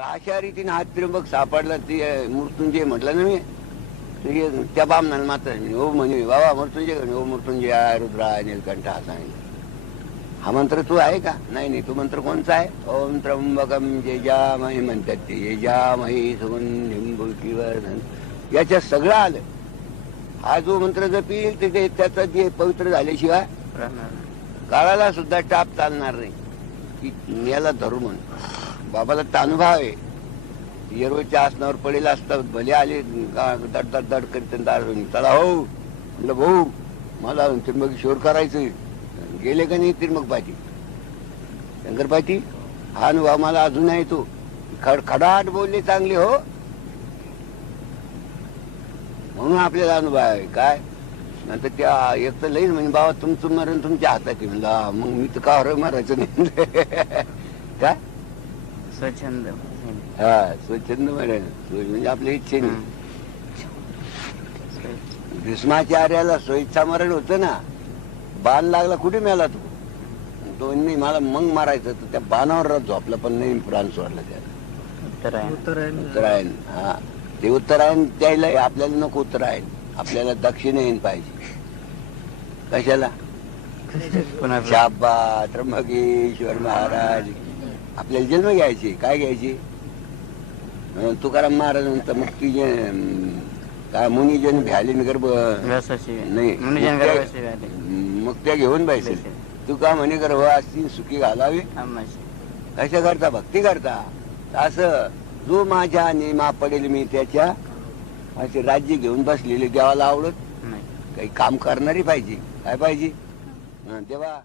अशा रीतीने हात त्र्यंबक सापडला ते मृत्युंजय म्हटलं ना मी. ते त्या बामणाला मात्र ओ म्हणजे बाबा मृत्युंजय ओ मृत्युंजय रुद्रा निलकंठ हा सांगितलं. हा मंत्र तू आहे का? नाही नाही तो मंत्र कोणचा आहे? ओम त्र्यंबकम जेजामही म्हणतात ते जेजामही सुगंधिवर्धन याच्यात सगळं आलं. हा जो मंत्र जपील ते ते त्याचं जे पवित्र झाल्याशिवाय काळाला सुद्धा टाप चालणार नाही. की याला धरू म्हणून. बाबाला तर अनुभव आहे. येरवच्या आसनावर पडेल असतात भले आले दड दड दड करीत दारून चला हो. म्हणलं भाऊ मला त्रिंबकेश्वर करायचं गेले का नाही तिरमग पाठी शंकर पाठी हा अनुभव मला अजून आहे तो खड खडाट बोलले चांगले हो. म्हणून आपल्याला अनुभव आहे. काय? नंतर त्या एक तर लईन म्हणजे बाबा तुमचं मरण तुमच्या हातात म्हणलं मग मी तर का मारायचं नाही. काय? स्वच्छंद. हा स्वच्छंद मरण म्हणजे आपल्या इच्छेने. भीष्माचार्याला स्वेच्छा मरण होतं ना बाण लागला कुठे मेला तू? तो नाही मला मग मारायचं तर त्या बाणावर झोपला पण नाही प्राण सोडला त्याला. उत्तरायण. उत्तरायण. हा. ते उत्तरायण द्यायला आपल्याला नको उत्तरायण. आपल्याला दक्षिणेन पाहिजे. कशाला? शाबा त्र्यंबकेश्वर महाराज. आपल्याला जन्म घ्यायचे काय घ्यायचे तुकाराम महाराज म्हणतात मग तुझे काय मुनिजन भ्यालीन गर्भ नाही. मग त्या- घेऊन पाहिजे तू का म्हणे गर्भ असतील सुखी घालावी. कशा करता? भक्ती करता. असं जो माझ्या नेमा पडेल मी त्याच्या असे राज्य घेऊन बसलेले देवाला आवडत. नाही. काही काम करणारी पाहिजे. काय पाहिजे? तेव्हा